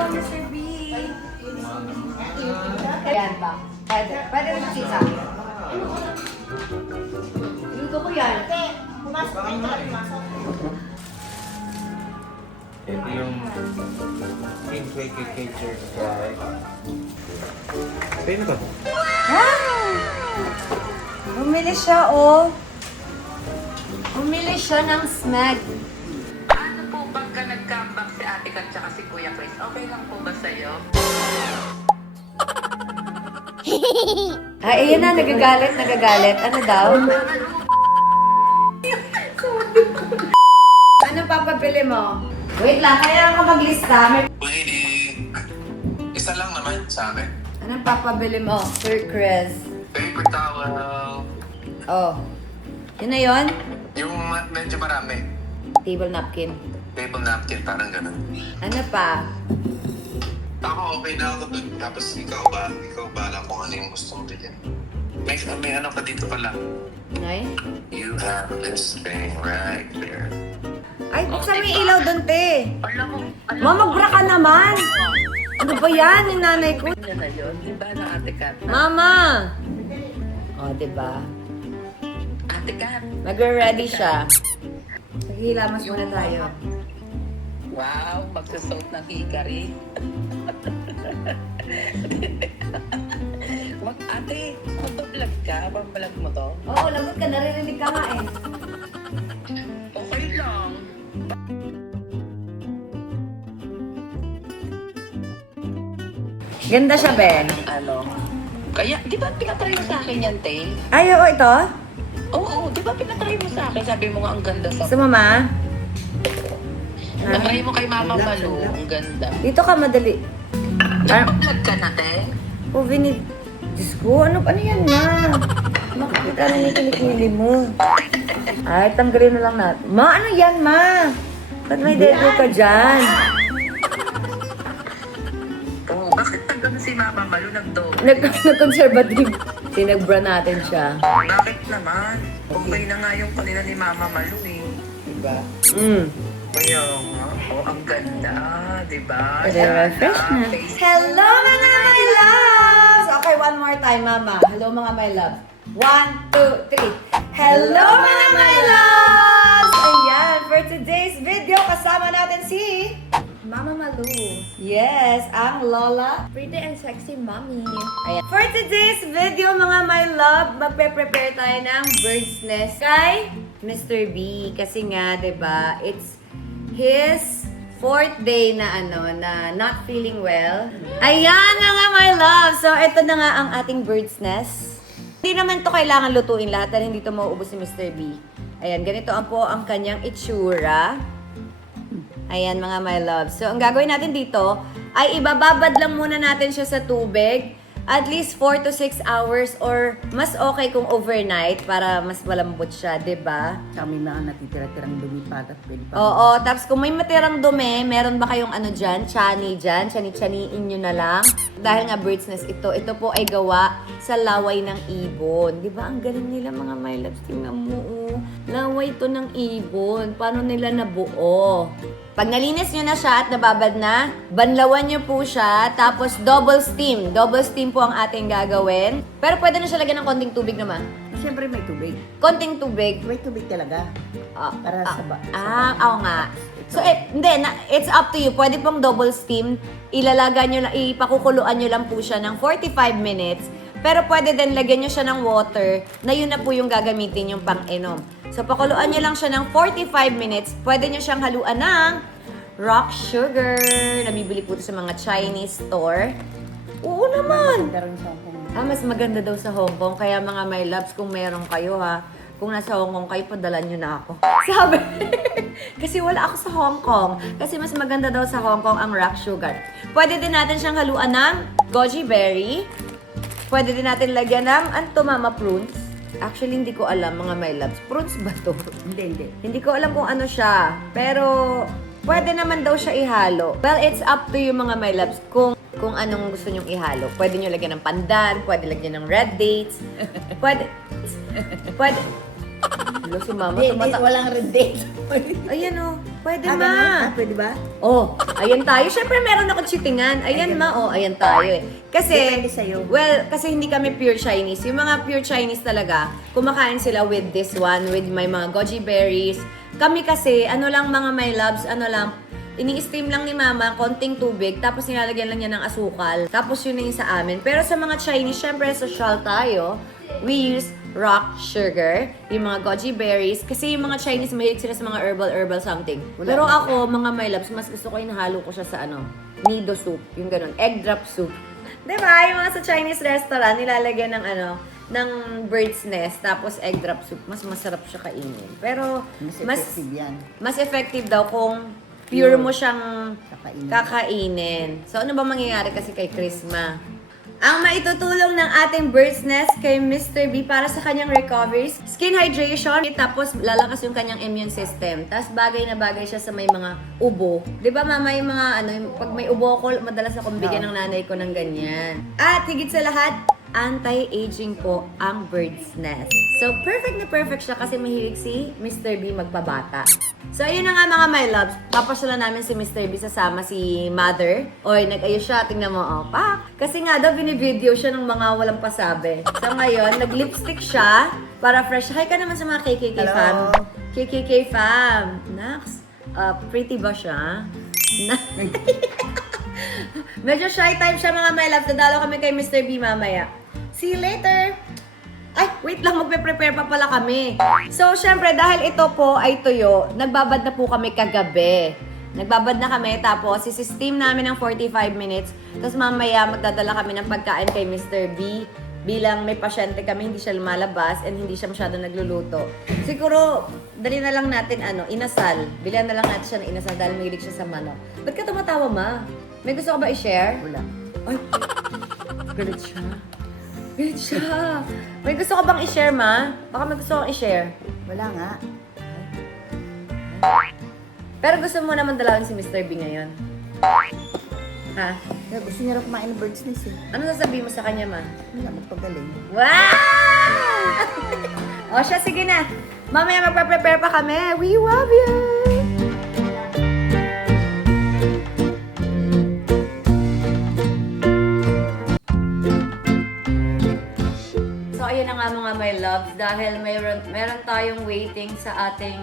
ba, Mr. B? Ayan ba? Pwede. Pwede rin sa sisa. Luto ko yan. Pumasok na ito. Pumasok. Ito yung pink cake fry. Pwede ba? Wow! Bumili siya, oh. Bumili siya ng smeg. Ano po pagka nag-comeback si Ate Kat tsaka si Kuya Chris? Okay lang po ba sa'yo? Ayan na, nagagalit. Ano daw? Anong papabili mo? Wait lang, kaya ka maglista. Pwede. Isa lang naman sa akin. Anong papabili mo, Sir Chris? Paper towel. Oh. Yun na yun? Yung medyo marami. Table napkin. Table napkin, parang ganun. Ano pa? Ako okay na ako dun. Tapos ikaw ba lang kung ano yung gusto mo din. May ano pa dito pala. Ngay? You have this thing right there. Ay, buksan mo yung ilaw doon, te. Alam mo, Mamabra ka naman. Ano ba yan, yung nanay ko? Ano na yun? Di ba na Ate Kat? Mama! O, oh, diba? Ate Kat. Mag-ready siya. Maghilamas muna tayo. Wow, magsusot ng hikari. Ate, mag-vlog ka? Pang-vlog mo to? Oo, lagot ka. Naririnig ka nga eh. Okay lang. Ganda siya, Ben. Ano? Kaya, di ba pinatry mo sa akin yan, Tay? Ay, oo, ito. Oo, di ba pinatry mo sa akin? Sabi mo nga ang ganda sa... Gusto mo, ma? Natry mo kay Mama Malu, ang ganda. Dito ka, madali. Nag-vlog ka na, Tay? O, Vinny. Diyos ko, ano yan, ma? Makikita na yung kilikili mo. Ay, tanggalin na lang natin. Ma, ano yan, ma? Ba't may dedo ka dyan? Oo, bakit nag si Mama Malu nag-dog? Nag-conservative. Tinagbra natin siya. Bakit naman? Okay na nga yung kanila ni Mama Malu eh. Diba? Kaya nga, oh, ang ganda, diba? Refreshment. Hello, mga my loves! Okay, one more time, mama. Hello, mga my loves. 1, 2, 3. Hello, mga my loves! Ayan, for today's video, kasama natin si... Mama Malu. Yes, ang Lola. Pretty and sexy mommy. Ayan. For today's video, mga my love, magpe-prepare tayo ng bird's nest kay Mr. B. Kasi nga, 'di ba, it's his 4th day na na not feeling well. Ayan na nga, my love. So, ito na nga ang ating bird's nest. Hindi naman to kailangan lutuin lahat dahil hindi to mauubos ni Mr. B. Ayan, ganito ang kanyang itsura. Ayan, mga my love. So, ang gagawin natin dito ay ibababad lang muna natin siya sa tubig. At least 4 to 6 hours or mas okay kung overnight para mas malambot siya, 'di ba? Kami mga natitira-tirang lumipat at pwede pa. Oo, tapos kung may matirang dumi, meron ba kayong chani dyan? Chani-chaniin nyo na lang. Dahil nga bird's nest ito po ay gawa sa laway ng ibon. Di ba? Ang galing nila, mga my loves. Tingnan mo, oh. Laway to ng ibon. Paano nila nabuo? Pag nalinis nyo na siya at nababad na, banlawan nyo po siya, tapos double steam. Double steam po ang ating gagawin. Pero pwede na siya lagyan ng konting tubig naman. Siyempre may tubig. Konting tubig. May tubig talaga. Para sa Oo nga. So, hindi, it's up to you. Pwede pong double steam. Ilalaga nyo lang, ipakukuluan nyo lang po siya ng 45 minutes. Pero pwede din lagyan nyo siya ng water na yun na po yung gagamitin yung pang-inom. So, pakuluan nyo lang siya ng 45 minutes. Pwede nyo siyang haluan ng rock sugar. Nabibili po ito sa mga Chinese store. Oo naman! Pero sa Hong Kong. Mas maganda daw sa Hong Kong. Kaya mga my loves, kung meron kayo ha, kung nasa Hong Kong kayo, padalan nyo na ako. Sabi. Kasi wala ako sa Hong Kong. Kasi mas maganda daw sa Hong Kong ang rock sugar. Pwede din natin siyang haluan ng goji berry. Pwede din natin lagyan ng antomama prunes. Actually, hindi ko alam, mga my loves. Prunes ba to? Hindi. Hindi ko alam kung ano siya. Pero, pwede naman daw siya ihalo. Well, it's up to you, mga my loves, kung anong gusto nyong ihalo. Pwede nyo lagyan ng pandan, pwede lagyan ng red dates, pwede... Hello, si mama. Hindi, walang red date. Ayan o. Pwede ganun? ma. Pwede ba? Oh, ayan tayo. Siyempre, meron ako chitingan. Ayan ma, oh, ayan tayo eh. Kasi, Depende sa'yo. well, kasi hindi kami pure Chinese. Yung mga pure Chinese talaga, kumakain sila with this one, with my mga goji berries. Kami kasi, ano lang mga my loves, ano lang, ini-steam lang ni mama, konting tubig, tapos nilalagyan lang niya ng asukal. Tapos yun na yung sa amin. Pero sa mga Chinese, syempre, social tayo. We use rock sugar, yung mga goji berries. Kasi yung mga Chinese, mahilig sila sa mga herbal something. Pero ako, mga my loves, mas gusto ko yung halo ko siya sa ano, nido soup, yung ganun, egg drop soup. Diba? Yung mga sa Chinese restaurant, nilalagyan ng ano, ng bird's nest, tapos egg drop soup. Mas masarap siya kainin. Pero, Mas effective yan. mas effective daw kung pure mo siyang Kakainin. kakainin. So, ano ba mangyayari kasi kay Chrisma? Ang maitutulong ng ating bird's nest kay Mr. B para sa kanyang recovery, skin hydration, tapos lalakas yung kanyang immune system. Tapos bagay na bagay siya sa may mga ubo. Di ba mama, yung mga ano, yung pag may ubo ko, madalas akong bigyan ng nanay ko ng ganyan. At higit sa lahat, anti-aging po ang bird's nest. So, perfect na perfect siya kasi mahilig si Mr. B magpabata. So, ayun na nga mga my loves. Papasyalan namin si Mr. B sasama si Mother. Oy, nag-ayos siya. Tingnan mo, oh, pak. Kasi nga daw, binivideo siya ng mga walang pasabi. So, ngayon, nag-lipstick siya para fresh. Hi ka naman sa mga KKK Hello. fam. KKK fam. Nax, pretty ba siya? Medyo shy time siya mga my loves. Dadalo kami kay Mr. B mamaya. See you later! Ay, wait lang, magpe-prepare pa pala kami. So, syempre, dahil ito po ay tuyo, nagbabad na po kami kagabi. Nagbabad na kami, tapos isi-steam namin ng 45 minutes. Tapos mamaya, magdadala kami ng pagkain kay Mr. B. Bilang may pasyente kami, hindi siya lumalabas and hindi siya masyado nagluluto. Siguro, dali na lang natin, inasal. Bilan na lang natin siya ng inasal dahil mahilig siya sa manok. Ba't ka tumatawa, ma? May gusto ka ba i-share? Wala. Ay, galit siya. Galit siya. May gusto ka bang i-share, ma? Baka may gusto kang i-share. Wala nga. Pero gusto mo naman dalawin si Mr. B ngayon. Ha? Gusto niya rin kumain ng bird's nest eh. Ano sasabihin mo sa kanya, ma? Wala, magpagaling. Wow! O siya, sige na. Mamaya magpa-prepare pa kami. We love you! So, ayun na nga mga my loves. Dahil meron tayong waiting sa ating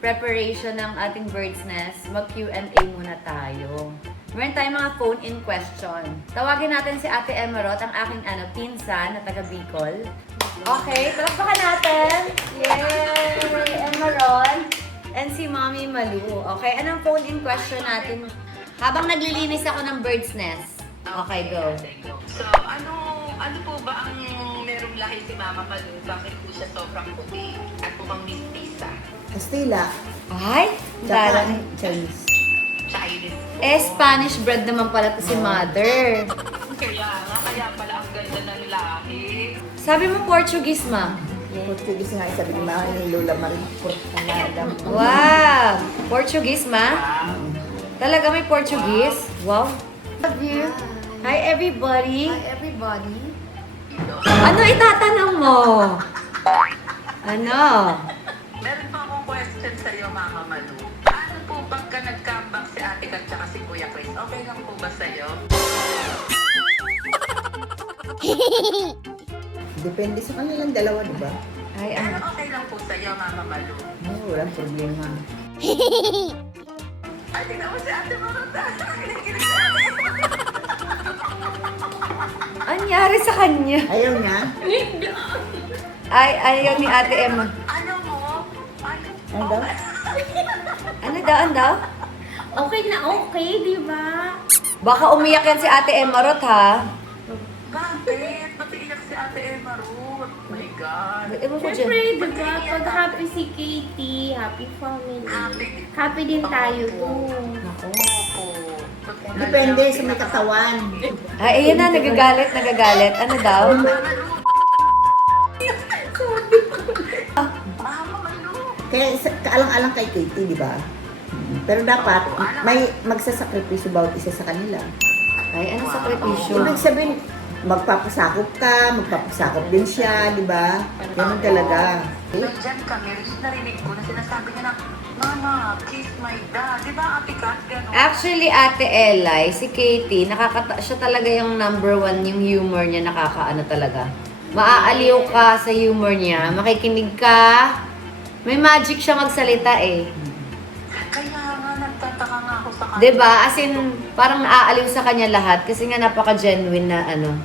preparation ng ating bird's nest, mag-Q&A muna tayo. Meron tayong mga phone-in question. Tawagin natin si Ate Emerald, ang aking pinsan na taga Bicol. Okay, palakpakan natin. Yay! Emerald. And si Mommy Malu. Okay, anong phone-in question natin? Habang naglilinis ako ng bird's nest. Okay, go. So, ano po ba ang merong lahi si Mama Malu? Bakit po siya sobrang puti at pumang mistisa? Castilla. Ay, Tsaka dala. Chinese. Chinese. Spanish bread naman pala to si Mother. Kaya pala ang ganda ng lahi. Sabi mo Portuguese, ma? Portuguese nga, sabi ni Mama ni Lola Marie Portanada. Wow! Portuguese, ma? Talaga may Portuguese? Wow! Love you. Hi, everybody. Everybody. Ano itatanong mo? Ano? Meron pa akong question sa iyo, Mama Malu. Ano po pagka nag-comeback si Ate Kat tsaka si Kuya Chris? Okay lang po ba sa iyo? Depende sa kanilang dalawa, di ba? Ay, Pero ano? okay lang po sa iyo, Mama Malu. Ay, walang problema. Ay, tingnan mo si Ate Maruta. Anyari sa kanya? Ayaw niya? Ay, ayaw ni Ate Emma. Ano mo? Ano daw? Ano daw? Okay na okay, di ba? Baka umiyak yan si Ate Emma Rot, ha? Bakit? Pati iyak si Ate Emma Ruth. Oh my God. Ewan ko dyan. Siyempre, di ba? Pag happy si Katie, happy family. Happy din tayo doon. Opo. Depende sa may katawan. Ay, ayan na, nagagalit. Ano daw? Mama Malu. Kaya kaalang-alang kay Katie, di ba? Pero dapat may magsasakripisyo bawat isa sa kanila. Ay, anong sakripisyo? Ibig sabihin, magpapasakop ka, magpapasakop din siya, di ba? Ganun talaga. Nandyan kami, narinig ko na sinasabi niya na Mama, kiss my dad. Di ba Ate Kat gano'n? Actually, Ate Elay, si Katie, siya talaga yung number one, yung humor niya, nakakaano talaga. Maaaliw ka sa humor niya, makikinig ka. May magic siya magsalita eh. Kaya nga, nagtataka nga ako sa kanya. 'Di ba? As in, parang naaaliw sa kanya lahat kasi nga napaka-genuine na ano.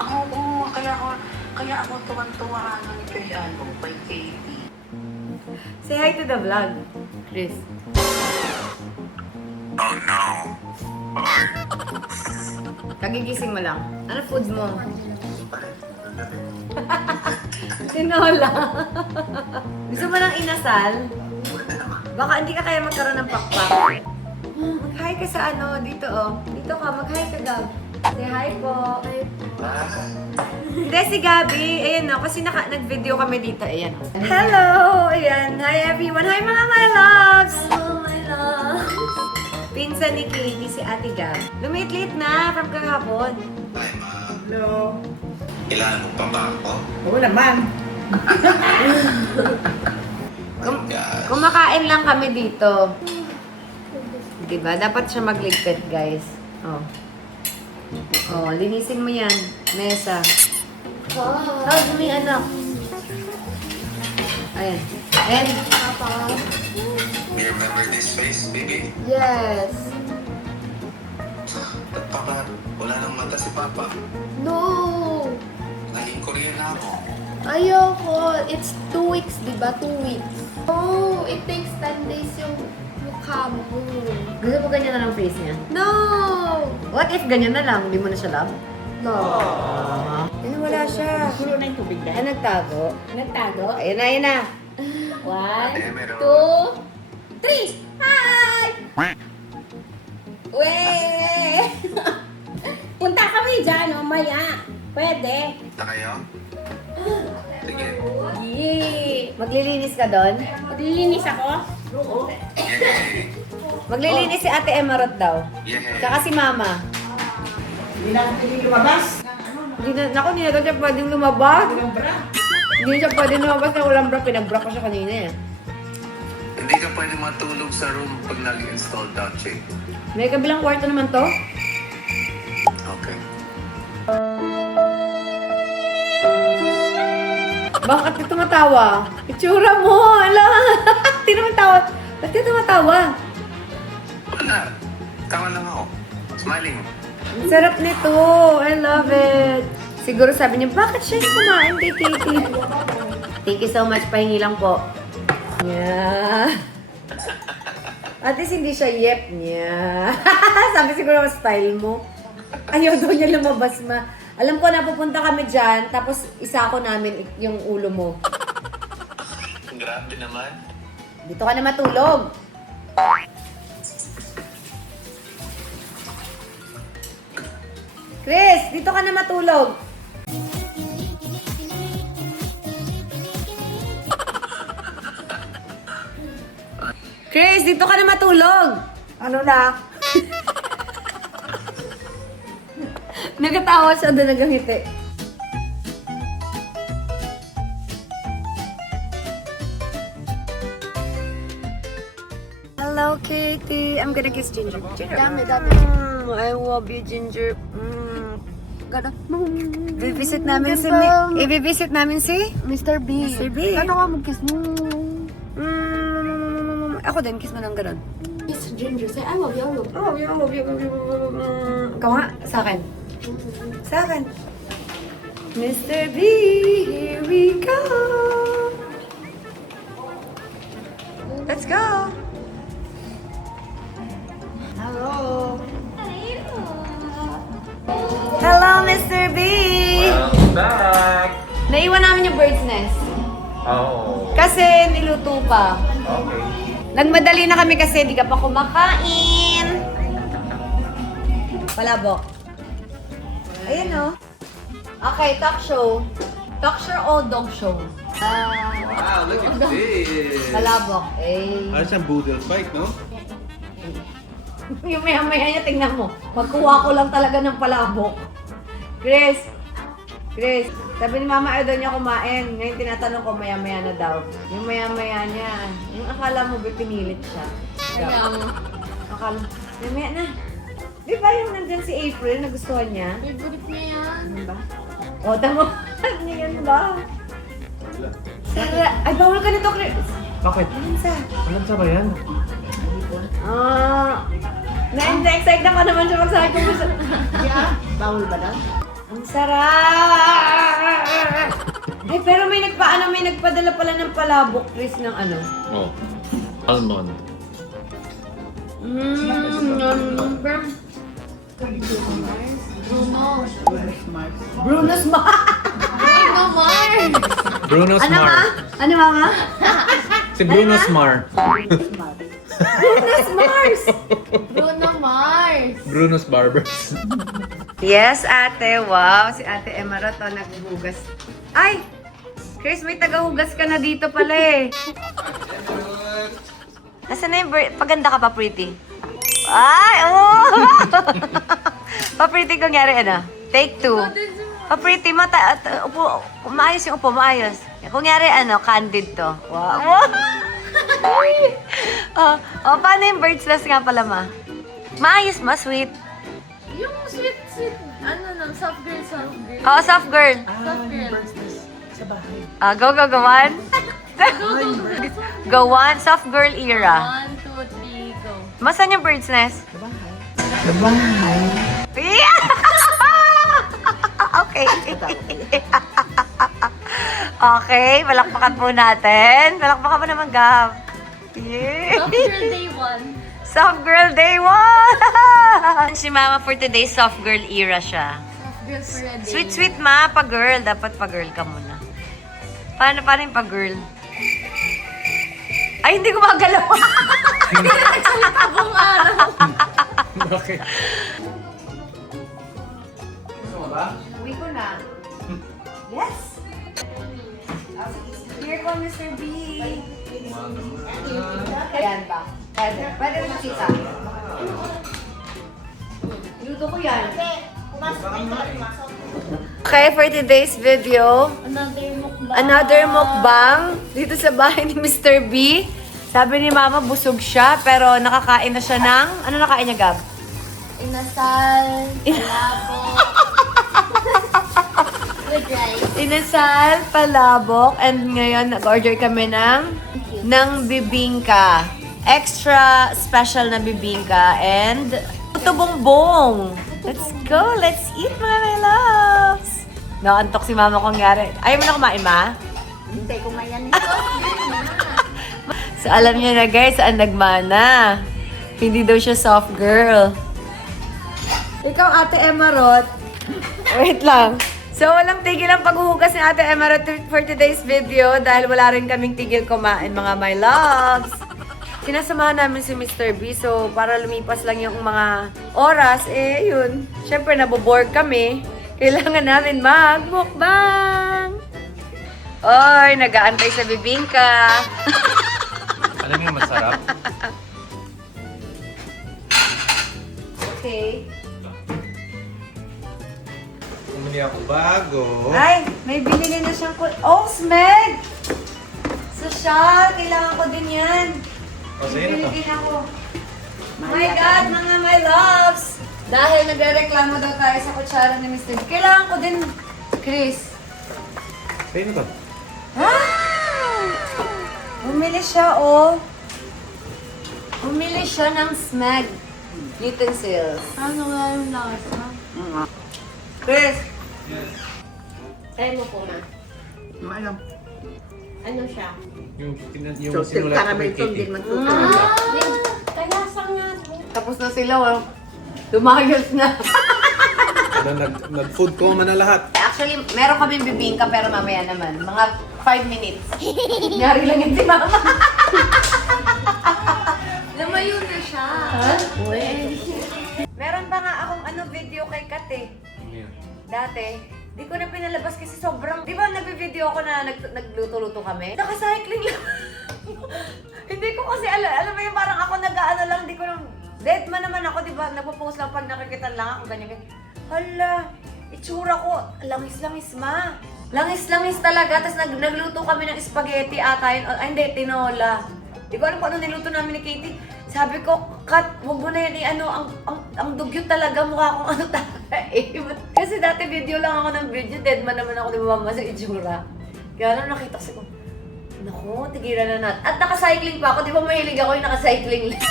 Oo, kaya ako tuwan-tuwa nun kay Katie. Say hi to the vlog, Chris. Oh no. Kagigising mo lang. Ano foods mo? Tinola. Gusto mo ng inasal? Baka hindi ka kaya magkaroon ng pakpak. Mag-hi ka sa ano, dito oh. Dito ka, mag-hi ka, Gab. Say hi po. Hindi, si Gabi. Ayan o, kasi nag-video kami dito. Ayan o. Hello! Ayan. Hi everyone. Hi mga my loves! Hello my loves! Pinsan ni Katie, si Ate Gab. Lumit-lit na from kahapon. Hi, ma. Hello. Kailangan mo pa ba ako? Oo naman. Kumakain lang kami dito. Diba? Dapat siya magligpit, guys. Oh. Oh, linisin mo yan. Mesa. How's me, anak? Ayan. And, You remember this face, baby? Yes. Ba't pa wala nang mata si Papa? No. Naging Korean na ako. Ayoko. It's 2 weeks, di ba? 2 weeks. Oh, it takes 10 days yung mukha mo. gusto mo ganyan na lang face niya? No! What if ganyan na lang? Hindi mo na siya love? No. Ano, wala siya. Pulo na yung tubig Ay, nagtago. Nagtago? Ayun na, ayun na. 1, meron. 2, 3. Hi! Weh! Punta kami dyan, mamaya. Pwede. Na kayo? Sige. Yee! Maglilinis ka doon? Maglilinis ako? Yay! Maglilinis si Ate Emerald daw. Yay! Tsaka si Mama. Hindi na pwedeng lumabas. Hindi na, naku, hindi na daw siya pwedeng lumabas. Walang bra. Hindi siya pwedeng lumabas na walang bra. Pinag-bra ko siya kanina eh. Hindi ka pwede matulog sa room pag nag-install down check. May kabilang kwarto naman to. Okay. Bakit ka tumatawa? Itsura mo! Ala! Hindi naman tawa. Ba't ka tumatawa? Wala. Tawa lang ako. Smiling. Ang sarap nito. I love it. Siguro sabi niya, bakit siya yung kumain kay Katie? Thank you so much. Pahingi lang po. Yeah. At least hindi siya yep niya. Sabi siguro style mo. Ayaw daw niya lumabas ma. Alam ko na pupunta kami dyan, tapos isako namin yung ulo mo. Grabe naman. Dito ka na matulog. Chris, dito ka na matulog. Chris, dito ka na matulog. Ano na? Nagatawa siya doon, nagangiti. Hello, Katie. I'm gonna kiss Ginger. Ginger. Dami, dami. I love you, Ginger. Ganda. Visit namin si... Ganda. I-visit namin si... Mr. B. Mr. B. Ano ka mag-kiss mo? Ako din, kiss mo ng gano'n. Miss Ginger, say I love you, I love you. Oh, I love you. Ikaw nga, sa akin. Sa akin. Mr. B, here we go. Let's go. Hello. Hello, Mr. B. Welcome back! Naiwan namin yung bird's nest. Oh. Kasi niluto pa. Okay. Nagmadali na kami kasi di ka pa kumakain. Palabok. Ayan o. Okay, talk show. Talk show o dog show? Wow, look at this! Palabok. Eh. Ano siyang boodle fight, no? Yung maya-maya niya, tingnan mo. Magkuha ko lang talaga ng palabok. Chris, Chris, sabi ni Mama ayaw daw niya kumain. Ngayon tinatanong ko, maya-maya na daw. Yung maya-maya niya, yung akala mo ba pinilit siya? Kaya mo. Akala, maya na. Di ba yung nandyan si April, nagustuhan niya? Favorite niya yan. Ano ba? O, tamo. Ano yan ba? Sara, ay bawal ka nito, Chris. Bakit? Alansa. Alam sa ba yan? Na-excite na ka naman siya magsabi ko. Yeah, bawal ba daw? Ang sarap! Ay, pero may nagpadala pala ng palabok, Chris, ng ano. Oh. Almond. Bruno. Bruno's Mars! Bruno Mars. Bruno's Ano Mar. ma? Ano mama? Si Bruno's Mar. Bruno's Mars! Bruno Mars. Bruno's Barbers. Yes, ate. Wow. Si ate Emma to naghuhugas. Ay! Chris, may tagahugas ka na dito pala eh. Nasaan na yung paganda ka pa, pretty? Ay! Oh! Pa-pretty, kunyari ano? Take 2. Pa-pretty, upo, maayos yung upo, maayos. Kunyari ano, candid to. Wow! Paano yung bird's nest nga pala, ma? Maayos, ma, sweet. Yung sweet, soft girl, soft girl. Oh, soft girl. Soft girl. Sa bahay. Go, one. Go, one. Soft girl era. 1, 2, 3, go. Masan yung bird's nest? Sa bahay. Yeah! Okay. Okay, palakpakan po natin. Palakpakan mo naman, Gab. Yeah. Soft girl day 1. Soft girl day 1! Si Mama for today, soft girl era siya. Soft girl for a day. Sweet, sweet ma, pag-girl. Dapat pag-girl ka muna. Paano yung pag-girl? Ay, hindi ko magalaw. Abong araw. Bakit? Uwi ko na. Yes! Here ko, Mr. B. Ayan ba? Pwede rin makita. Luto ko yan. Okay, for today's video, another mukbang dito sa bahay ni Mr. B. Sabi ni Mama, busog siya, pero nakakain na siya ng... Ano nakain niya, Gab? Inasal, palabok, with rice. Inasal, palabok, and ngayon nag-order kami ng bibingka. Extra special na bibingka and puto bongbong. Let's go! Let's eat, mga my loves! Naantok si Mama kung nangyari. Ayaw mo na kumain, Ma? Hintay ko nga yan. So, alam niyo na guys, saan nagmana. Hindi daw siya soft girl. Ikaw, Ate Emarot. Wait lang. So, walang tigil ang paghuhugas ni Ate Emarot for today's video dahil wala rin kaming tigil kumain, mga my loves. Sinasamahan namin si Mr. B, so para lumipas lang yung mga oras, yun. Siyempre, nabobore kami. Kailangan namin mag-mukbang. Oy, nag-aantay sa bibingka. Alam niyo masarap? Okay. Bumili ako bago. Ay, may binili na siyang Oh, Smeg! Social, kailangan ko din yan. O, sa'yo na Bili to. din ako. My God, mga my loves! Dahil nagre-reklamo daw tayo sa kutsara ni Mr. B. Kailangan ko din, Chris. Sa'yo na to. Bumili siya, oh. Bumili siya ng Smeg utensils. Ano nga yung lasa? Chris! Try mo po na. Ano? Ano siya? Yung So, sinulat ko caramel kay to, Kitty. din magtutuloy. Kaya sang nga. Tapos na sila, oh. Lumayos na. Nag-food coma na lahat. Actually, meron kaming bibingka pero mamaya naman. Mga 5 minutes. Nyari lang yun si Mama. Lumayo na siya. Meron pa nga akong video kay Kat eh. Dati, di ko na pinalabas kasi sobrang... Di ba nagbe-video ako na nagluto-luto kami? Naka-cycling lang. Hindi ko kasi alam mo yung parang ako nag-ano lang, di ko lang... Dead man naman ako, di ba? Nagpo-post lang pag nakikita lang ako, ganyan. Hala, itsura ko, langis-langis ma. Langis-langis talaga. Tapos nagluto kami ng spaghetti ata yun. Ay, hindi, tinola. Di ko alam kung ano niluto namin ni Katie. Sabi ko, Kat, huwag mo na yan ang dugyot talaga, mukha kong ano talaga eh. Kasi dati video lang ako ng video, dead man naman ako ni mama sa itsura. Kaya lang nakita ko, naku, tigilan na natin. At naka-cycling pa ako, di ba mahilig ako yung naka-cycling lang?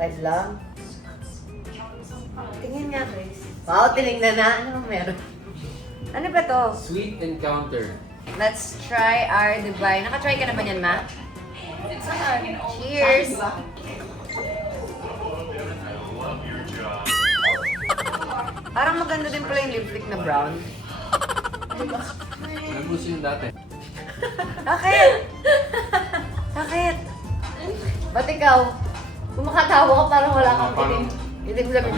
5 lang. Tingin nga, Chris. Wow, tinignan na. Ano meron? Ano ba to? Sweet encounter. Let's try our Dubai. Naka-try ka na ba yan, ma? Cheers! Parang maganda din pala yung lipstick na brown. Nagusto yung dati. Bakit? Bakit? Ba't ikaw? Kung makatawa ka, parang wala kang piling. Hindi ko sabi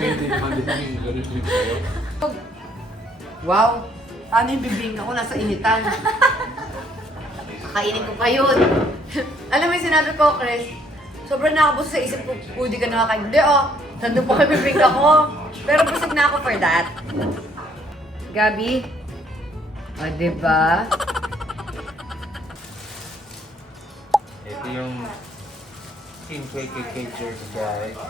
Wow! Paano yung bibingka ko? Nasa initan. Kakainin ko pa yun. Alam mo yung sinabi ko, Chris? Sobrang nakabos sa isip ko, pwede ka nakakain. Hindi nandun pa kay bibingka ko. Pero busog na ako for that. Gabi? O, diba? Ito yung Team KKK jersey, guys.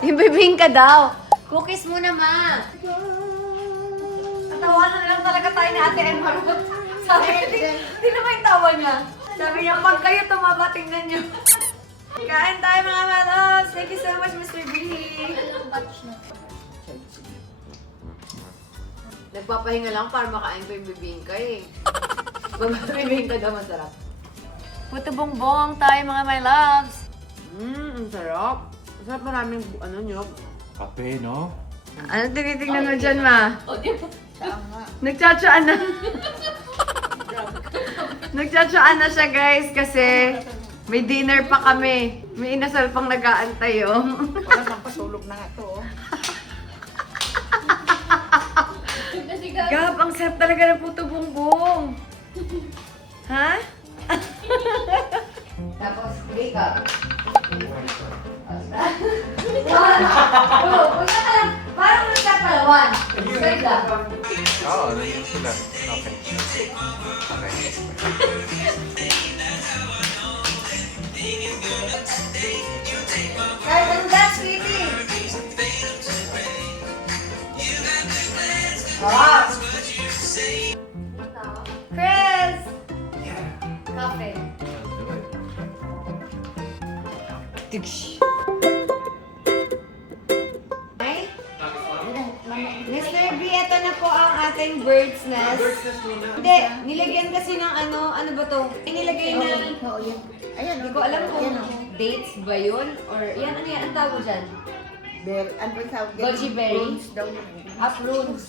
Yung bibingka daw. Cookies muna, ma. Natawanan na lang talaga tayo ni Ate Emma Ruth. Sabi niya, hindi naman yung tawa niya. Sabi niya, pag kayo tumaba, tingnan niyo. Kain tayo mga malos. Thank you so much, Mr. B. Nagpapahinga lang para makain ko yung bibingka eh. Bibingka daw masarap. Puto bongbong tayo mga my loves. Ang sarap. Masarap maraming ano nyo. Kape, no? Ano tinitingnan mo dyan, ma? Nagtsatsaan na. Nagtsatsaan na siya, guys, kasi may dinner pa kami. May inasal pang nag-aantay, oh. Wala nang pasulog na nga to. Gab, ang sarap talaga ng puto bongbong. Ha? Tapos, wake up. One, two, punta ka lang. Parang nagkakalawan. Wait lang. Oo, nandiyan sila. Okay. Guys, ano that, sweetie? Ah! Chris! Coffee. Tiksh. Ay? Mr. B, ito na po ang ating bird's nest. Hindi, nilagyan kasi ng ano ba to? Nilagay na, Oo, yan. Ayan, hindi ko alam kung Ayan, dates ba yun? Or, yan, ano yan? Ang tawag dyan? ano ba yung tawag yan? Goji berry? Prunes daw yun. Prunes.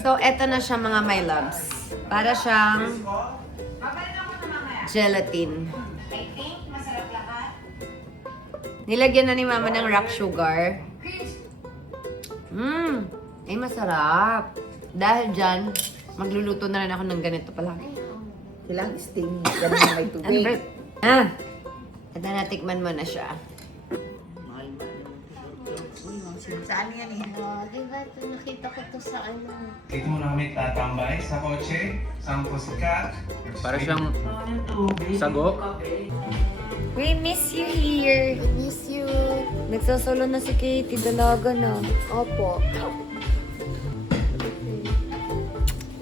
So, eto na siya mga my loves. Para siyang gelatin. Nilagyan na ni mama ng rock sugar. Ay masarap. Dahil dyan, magluluto na rin ako ng ganito palagi. Silang sting. Ganun na may Ano tubig. ba? At natikman mo na siya. Saan yan eh? Diba ito, nakita ko to sa ano. Dito mo namin tatambay sa kotse, sampo sikat. Para siyang sago. We miss you here. I miss you. Nagsasolo na si Katie, dalaga na. Opo.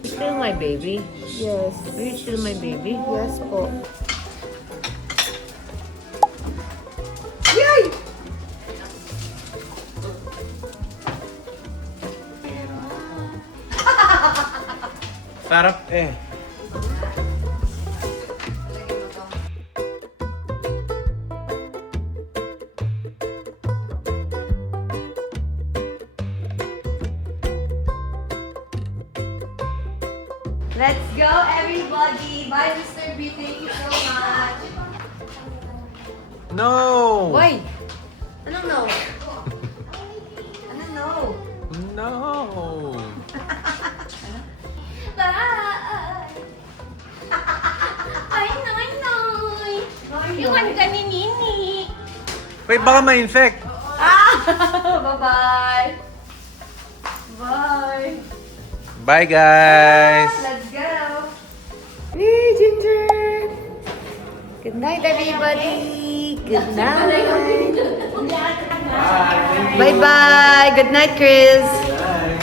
Still my baby. Yes. Are you still my baby? Yes po. Sarap eh. Let's go, everybody! Bye, Mr. B. Thank you so much. No! Boy! Anong no? Anong no? No! Bye! Ay, nay, nay! Yung ano ganito? Wait, baka ma-infect. Bye-bye! Bye! Bye, guys! Let's go! Hey, Ginger! Good night, everybody! Good night! Bye-bye! Good night, Chris!